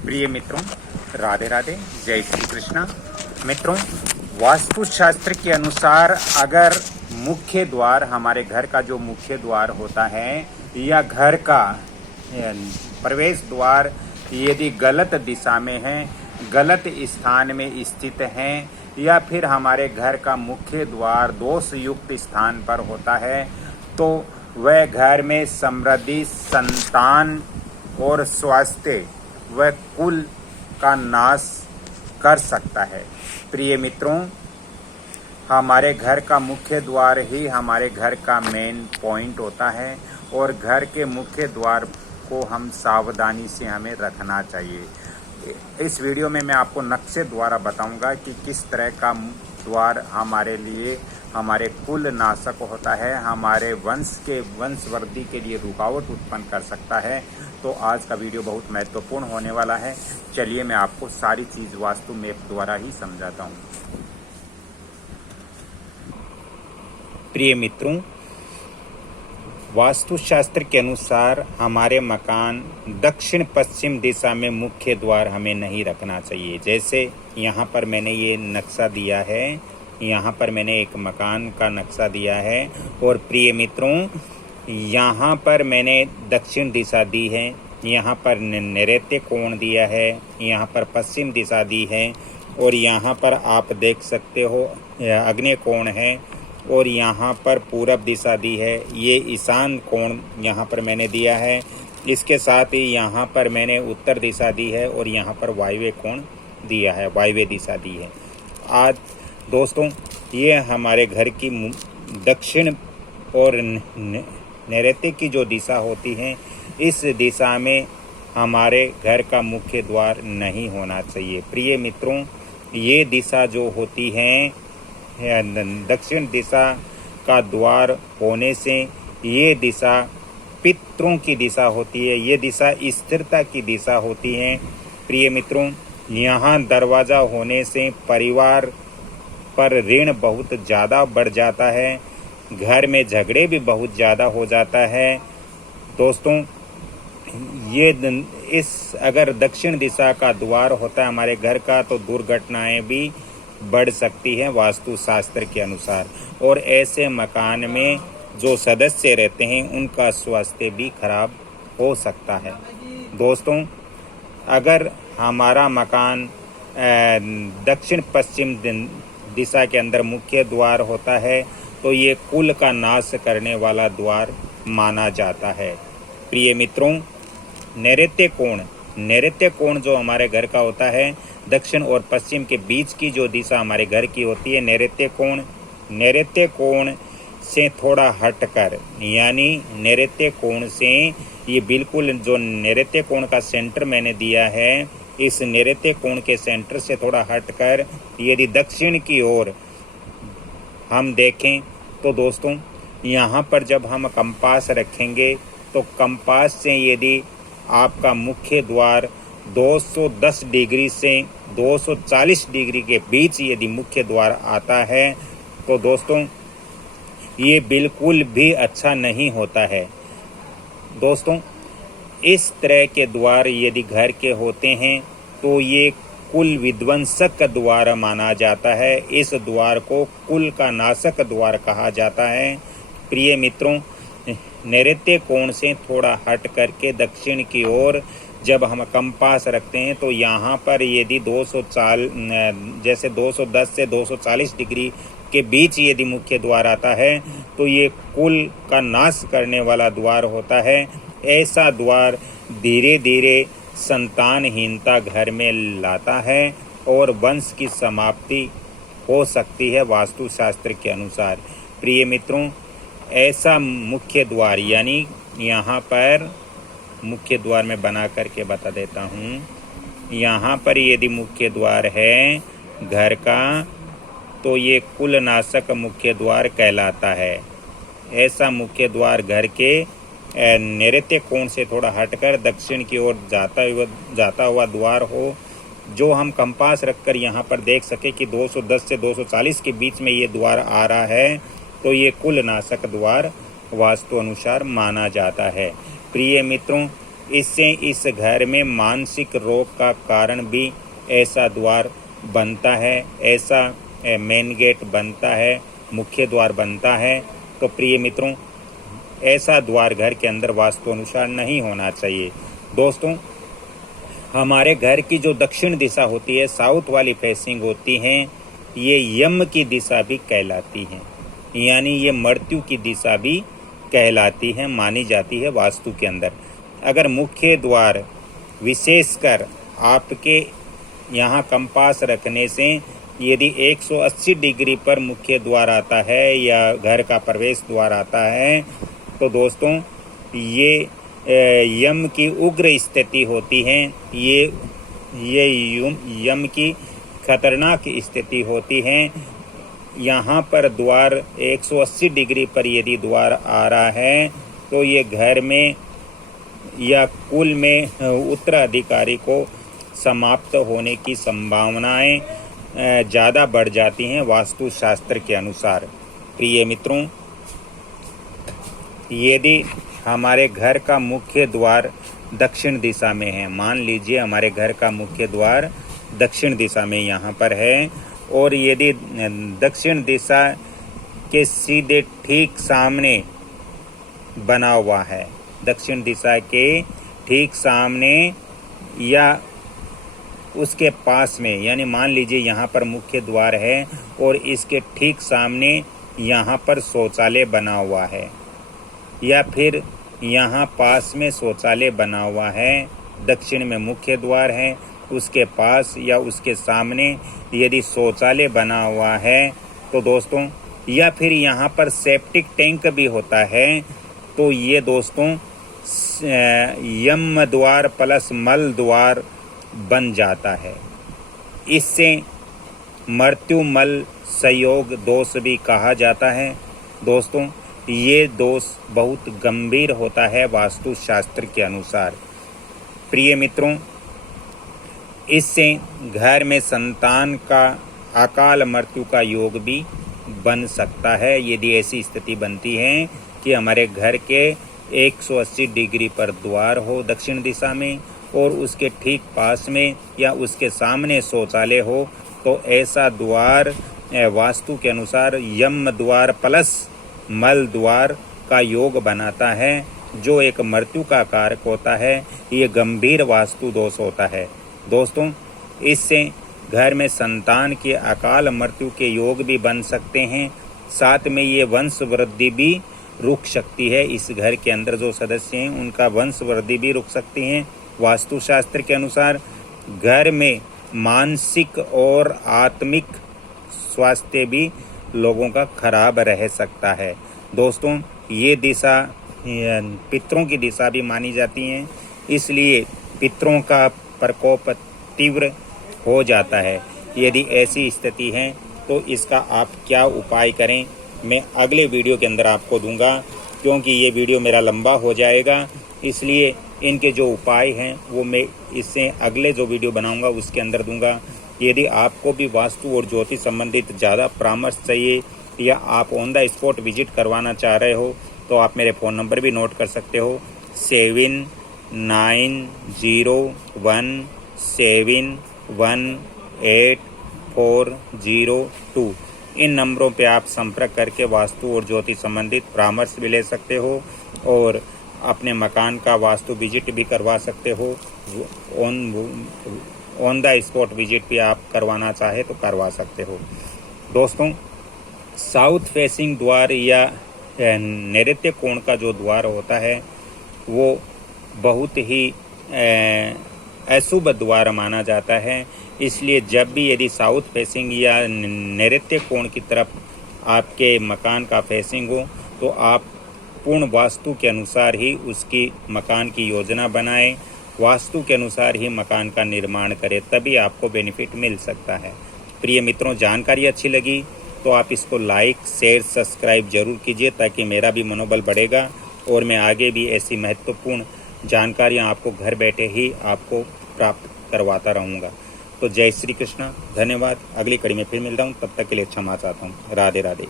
प्रिय मित्रों, राधे राधे, जय श्री कृष्णा। मित्रों, वास्तुशास्त्र के अनुसार अगर मुख्य द्वार, हमारे घर का जो मुख्य द्वार होता है या घर का प्रवेश द्वार यदि गलत दिशा में है, गलत स्थान में स्थित है, या फिर हमारे घर का मुख्य द्वार दोष युक्त स्थान पर होता है, तो वह घर में समृद्धि, संतान और स्वास्थ्य व कुल का नाश कर सकता है। प्रिय मित्रों, हमारे घर का मुख्य द्वार ही हमारे घर का मेन पॉइंट होता है और घर के मुख्य द्वार को हम सावधानी से हमें रखना चाहिए। इस वीडियो में मैं आपको नक्शे द्वारा बताऊंगा कि किस तरह का द्वार हमारे लिए, हमारे कुल नाशक होता है, हमारे वंशवृद्धि के लिए रुकावट उत्पन्न कर सकता है। तो आज का वीडियो बहुत महत्वपूर्ण होने वाला है। चलिए मैं आपको सारी चीज़ वास्तु मैप द्वारा ही समझाता हूँ। प्रिय मित्रों, वास्तुशास्त्र के अनुसार हमारे मकान दक्षिण पश्चिम दिशा में मुख्य द्वार हमें नहीं रखना चाहिए। जैसे यहाँ पर मैंने ये नक्शा दिया है, यहाँ पर मैंने एक मकान का नक्शा दिया है और प्रिय मित्रों, यहाँ पर मैंने दक्षिण दिशा दी है, यहाँ पर नैऋत्य कोण दिया है, यहाँ पर पश्चिम दिशा दी है और यहाँ पर आप देख सकते हो आग्नेय कोण है और यहाँ पर पूरब दिशा दी है। ये ईशान कोण यहाँ पर मैंने दिया है। इसके साथ ही यहाँ पर मैंने उत्तर दिशा दी है और यहाँ पर वायव्य कोण दिया है, वायव्य दिशा दी है। आज दोस्तों, ये हमारे घर की दक्षिण और नैऋत्य की जो दिशा होती है, इस दिशा में हमारे घर का मुख्य द्वार नहीं होना चाहिए। प्रिय मित्रों, ये दिशा जो होती है दक्षिण दिशा का द्वार होने से ये दिशा पितरों की दिशा होती है, ये दिशा स्थिरता की दिशा होती है। प्रिय मित्रों, यहाँ दरवाज़ा होने से परिवार पर ऋण बहुत ज़्यादा बढ़ जाता है, घर में झगड़े भी बहुत ज़्यादा हो जाता है। दोस्तों, ये अगर दक्षिण दिशा का द्वार होता है हमारे घर का, तो दुर्घटनाएं भी बढ़ सकती हैं वास्तुशास्त्र के अनुसार, और ऐसे मकान में जो सदस्य रहते हैं उनका स्वास्थ्य भी खराब हो सकता है। दोस्तों, अगर हमारा मकान दक्षिण पश्चिम दिशा के अंदर मुख्य द्वार होता है तो ये कुल का नाश करने वाला द्वार माना जाता है। प्रिय मित्रों, नैऋत्य कोण जो हमारे घर का होता है, दक्षिण और पश्चिम के बीच की जो दिशा हमारे घर की होती है नैऋत्य कोण से थोड़ा हटकर, यानी नैऋत्य कोण से ये बिल्कुल जो नैऋत्य कोण का सेंटर मैंने दिया है, इस नैऋत्य कोण के सेंटर से थोड़ा हटकर यदि दक्षिण की ओर हम देखें तो दोस्तों, यहाँ पर जब हम कंपास रखेंगे तो कंपास से यदि आपका मुख्य द्वार 210 डिग्री से 240 डिग्री के बीच यदि मुख्य द्वार आता है तो दोस्तों ये बिल्कुल भी अच्छा नहीं होता है। दोस्तों, इस तरह के द्वार यदि घर के होते हैं तो ये कुल विध्वंसक का द्वार माना जाता है। इस द्वार को कुल का नाशक द्वार कहा जाता है। प्रिय मित्रों, नैऋत्य कोण से थोड़ा हट करके दक्षिण की ओर जब हम कंपास रखते हैं तो यहाँ पर यदि 210 से 240 डिग्री के बीच यदि मुख्य द्वार आता है तो ये कुल का नाश करने वाला द्वार होता है। ऐसा द्वार धीरे धीरे संतानहीनता घर में लाता है और वंश की समाप्ति हो सकती है वास्तुशास्त्र के अनुसार। प्रिय मित्रों, ऐसा मुख्य द्वार, यानी यहाँ पर मुख्य द्वार में बना करके बता देता हूँ, यहाँ पर यदि मुख्य द्वार है घर का तो ये कुल नाशक मुख्य द्वार कहलाता है। ऐसा मुख्य द्वार घर के नैऋत्य कोण से थोड़ा हटकर दक्षिण की ओर जाता हुआ द्वार हो, जो हम कंपास रखकर यहाँ पर देख सके कि 210 से 240 के बीच में ये द्वार आ रहा है, तो ये कुल नाशक द्वार वास्तु अनुसार माना जाता है। प्रिय मित्रों, इससे इस घर में मानसिक रोग का कारण भी ऐसा द्वार बनता है, ऐसा मेन गेट बनता है, मुख्य द्वार बनता है। तो प्रिय मित्रों, ऐसा द्वार घर के अंदर वास्तु अनुसार नहीं होना चाहिए। दोस्तों, हमारे घर की जो दक्षिण दिशा होती है, साउथ वाली फेसिंग होती है, ये यम की दिशा भी कहलाती है, यानी ये मृत्यु की दिशा भी कहलाती है, मानी जाती है वास्तु के अंदर। अगर मुख्य द्वार विशेषकर आपके यहाँ कंपास रखने से यदि 180 डिग्री पर मुख्य द्वार आता है या घर का प्रवेश द्वार आता है, तो दोस्तों ये यम की उग्र स्थिति होती है, ये यम की खतरनाक स्थिति होती है। यहाँ पर द्वार 180 डिग्री पर यदि द्वार आ रहा है तो ये घर में या कुल में उत्तराधिकारी को समाप्त होने की संभावनाएं ज़्यादा बढ़ जाती हैं वास्तु शास्त्र के अनुसार। प्रिय मित्रों, यदि हमारे घर का मुख्य द्वार दक्षिण दिशा में है, मान लीजिए हमारे घर का मुख्य द्वार दक्षिण दिशा में यहाँ पर है, और यदि दक्षिण दिशा के सीधे ठीक सामने बना हुआ है, दक्षिण दिशा के ठीक सामने या उसके पास में, यानी मान लीजिए यहाँ पर मुख्य द्वार है और इसके ठीक सामने यहाँ पर शौचालय बना हुआ है, या फिर यहाँ पास में शौचालय बना हुआ है, दक्षिण में मुख्य द्वार है, उसके पास या उसके सामने यदि शौचालय बना हुआ है, तो दोस्तों, या फिर यहाँ पर सेप्टिक टैंक भी होता है, तो ये दोस्तों यम द्वार प्लस मल द्वार बन जाता है। इससे मृत्यु मल संयोग दोष भी कहा जाता है। दोस्तों, ये दोष बहुत गंभीर होता है वास्तु शास्त्र के अनुसार। प्रिय मित्रों, इससे घर में संतान का अकाल मृत्यु का योग भी बन सकता है, यदि ऐसी स्थिति बनती है कि हमारे घर के 180 डिग्री पर द्वार हो दक्षिण दिशा में और उसके ठीक पास में या उसके सामने शौचालय हो, तो ऐसा द्वार वास्तु के अनुसार यम द्वार प्लस मल द्वार का योग बनाता है, जो एक मृत्यु का कारक होता है। ये गंभीर वास्तु दोष होता है। दोस्तों, इससे घर में संतान के अकाल मृत्यु के योग भी बन सकते हैं, साथ में ये वंश वृद्धि भी रुक सकती है। इस घर के अंदर जो सदस्य हैं उनका वंश वृद्धि भी रुक सकती हैं। वास्तुशास्त्र के अनुसार घर में मानसिक और आत्मिक स्वास्थ्य भी लोगों का खराब रह सकता है। दोस्तों, ये दिशा पितरों की दिशा भी मानी जाती है, इसलिए पितरों का प्रकोप तीव्र हो जाता है। यदि ऐसी स्थिति है तो इसका आप क्या उपाय करें, मैं अगले वीडियो के अंदर आपको दूंगा, क्योंकि ये वीडियो मेरा लंबा हो जाएगा। इसलिए इनके जो उपाय हैं वो मैं इससे अगले जो वीडियो बनाऊंगा उसके अंदर दूंगा। यदि आपको भी वास्तु और ज्योतिष संबंधित ज़्यादा परामर्श चाहिए या आप ऑन द स्पॉट विजिट करवाना चाह रहे हो, तो आप मेरे फ़ोन नंबर भी नोट कर सकते हो, 7901718402। इन नंबरों पे आप संपर्क करके वास्तु और ज्योतिष संबंधित परामर्श भी ले सकते हो और अपने मकान का वास्तु विजिट भी करवा सकते हो। ऑन द स्पॉट विजिट भी आप करवाना चाहे तो करवा सकते हो। दोस्तों, साउथ फेसिंग द्वार या नैऋत्य कोण का जो द्वार होता है वो बहुत ही अशुभ द्वार माना जाता है। इसलिए जब भी यदि साउथ फेसिंग या नैऋत्य कोण की तरफ आपके मकान का फेसिंग हो, तो आप पूर्ण वास्तु के अनुसार ही उसकी मकान की योजना बनाएं, वास्तु के अनुसार ही मकान का निर्माण करें, तभी आपको बेनिफिट मिल सकता है। प्रिय मित्रों, जानकारी अच्छी लगी तो आप इसको लाइक शेयर सब्सक्राइब जरूर कीजिए, ताकि मेरा भी मनोबल बढ़ेगा और मैं आगे भी ऐसी महत्वपूर्ण जानकारियाँ आपको घर बैठे ही आपको प्राप्त करवाता रहूँगा। तो जय श्री कृष्ण, धन्यवाद। अगली कड़ी में फिर मिलता हूँ, तब तक के लिए क्षमा चाहता हूँ। राधे राधे।